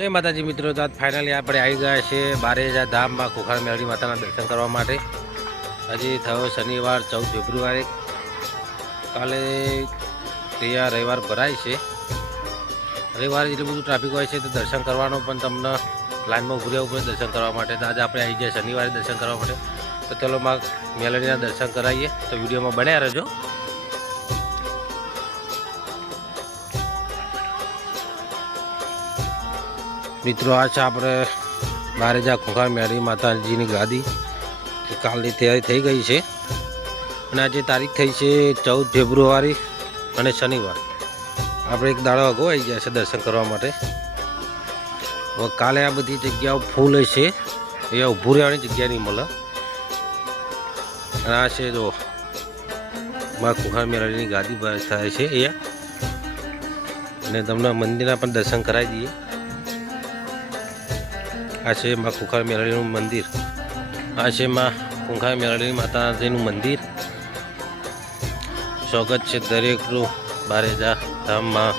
જય માતાજી મિત્રો, તો આજ ફાઇનલી આપણે આવી ગયા છે 12,000 ધામમાં ખોખાર મેળવી માતાના દર્શન કરવા માટે। હજી થયો શનિવાર 14 ફેબ્રુઆરી, કાલે ત્યાં રવિવાર ભરાય છે। રવિવારે એટલું બધું ટ્રાફિક હોય છે તો દર્શન કરવાનો પણ તમને લાઇનમાં ઊભું રહેવું પડે દર્શન કરવા માટે। તો આજે આપણે આવી ગયા શનિવારે દર્શન કરવા માટે, તો ચલો માં મેલડીના દર્શન કરાવીએ, તો વિડીયોમાં બન્યા રહેજો। મિત્રો આ છે આપણે 12,000 ખોખાર મેળવી માતાજીની ગાદી, કાલની તૈયારી થઈ ગઈ છે અને આજે તારીખ થઈ છે 14 ફેબ્રુઆરી અને શનિવાર। આપણે એક દાડો અગાઉ આવી ગયા છે દર્શન કરવા માટે। હવે કાલે આ બધી જગ્યાઓ ફૂલ છે, અહીંયા ઊભું રહેવાની જગ્યા નહીં મળે। અને આ છે જો માં ખોખાર મેળવીની ગાદી થાય છે અહીંયા, અને તમને મંદિરના પણ દર્શન કરાવી દઈએ। આ છે માં ખોખાર મેળવીનું મંદિર, આ છે માં ખોખાર મેળવી માતાજીનું મંદિર। સ્વાગત છે દરેકનું 12,000 ધામમાં।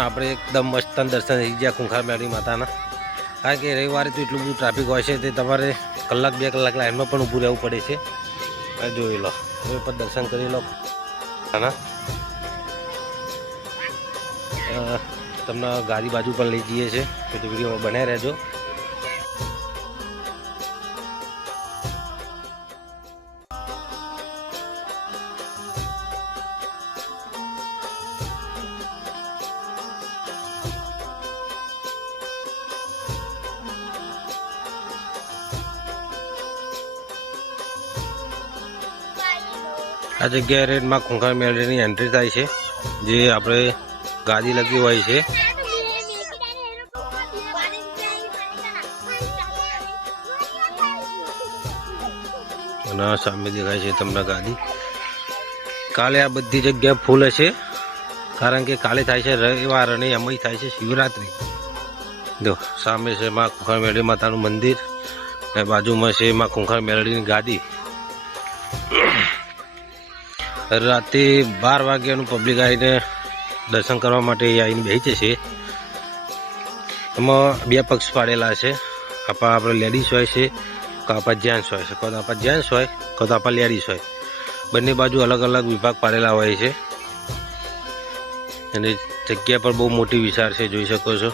આપણે એકદમ મસ્ત દર્શન થઈ ગયા ખોખાર મેળવી માતાના। કારણ કે રવિવારે તો એટલું બધું ટ્રાફિક હોય છે તે તમારે કલાક 2 કલાક લાઈનમાં પણ ઊભું રહેવું પડે છે। જોઈ લો, હવે પણ દર્શન કરી લો આના, તમને ગાડી બાજુ પણ લઈ જઈએ છીએ, તો વિડીયોમાં બનાવી રહેજો। આ જગ્યાએ રેડમાં ખોખાર મેળવીની એન્ટ્રી થાય છે, જે આપણે ગાદી લગી હોય છે। અને સામે દેખાય છે તમને ગાદી. કાલે આ બધી જગ્યા ફૂલ હશે, કારણ કે કાલે થાય છે રવિવાર અને એમાં થાય છે શિવરાત્રી. જો સામે છે માં ખુંખાર મેળવી માતાનું મંદિર અને બાજુમાં છે માં ખુંખાર મેળવીની ગાદી. રાતે 12 વાગ્યાનું પબ્લિક આવીને દર્શન કરવા માટે આવીને બેસી જશે. એમાં 2 પક્ષ પાડેલા છે. આપણે લેડીઝ હોય છે, કાં આપણા જેન્ટ્સ હોય છે, કાં આપણા જેન્ટ્સ હોય, કાં આપણા લેડીઝ હોય. બંને બાજુ અલગ અલગ વિભાગ પાડેલા હોય છે. અને જગ્યા પર બહુ મોટી વિશાળ છે, જોઈ શકો છો.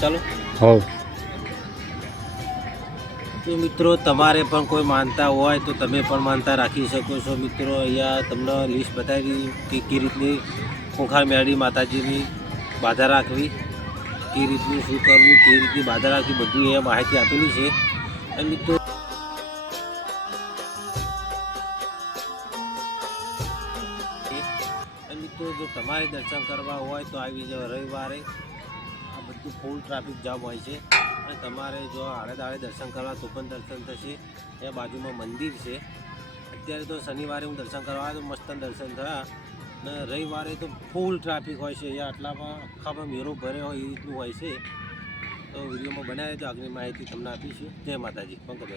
ચાલો હો. તો મિત્રો તમારે પણ કોઈ માનતા હોય તો તમે પણ માનતા રાખી શકો છો. મિત્રો અહીંયા તમને લિસ્ટ બતાવી કે કઈ રીતની ખુંખાર મેળવી માતાજીની બાધા રાખવી, કઈ રીતનું શું કરવું, કઈ રીતની બાધા રાખવી, બધું અહીંયા માહિતી આપેલી છે. અને મિત્રો જો તમારે દર્શન કરવા હોય તો આવી જાવ રવિવારે. આ બધું ફૂલ ટ્રાફિક જામ હોય છે. અને તમારે જો આડે દાડે દર્શન કરવા તો પણ દર્શન થશે. એ બાજુમાં મંદિર છે. અત્યારે તો શનિવારે હું દર્શન કરવા તો મસ્ત દર્શન થયા, અને રવિવારે તો ફૂલ ટ્રાફિક હોય છે. અહીંયા આટલામાં આખામાં મેરો ભરે હોય એ રીતનું હોય છે. તો વિડીયોમાં બનાવે તો આગળની માહિતી તમને આપીશું. જય માતાજી. પંકજ.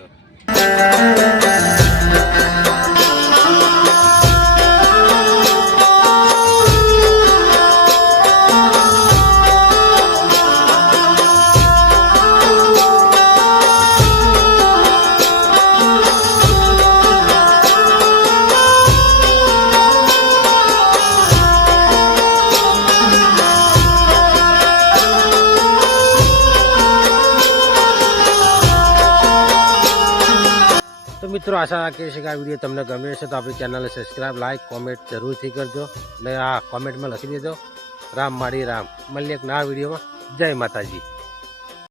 મિત્રો આશા રાખીએ છીએ કે આ વિડીયો તમને ગમ્યો હશે તો આપણી ચેનલને સબસ્ક્રાઈબ, લાઇક, કોમેન્ટ જરૂરથી કરજો. અને આ કોમેન્ટમાં લખી દેજો રામ માળી રામ. મળીએ એક નવા વિડીયોમાં. જય માતાજી.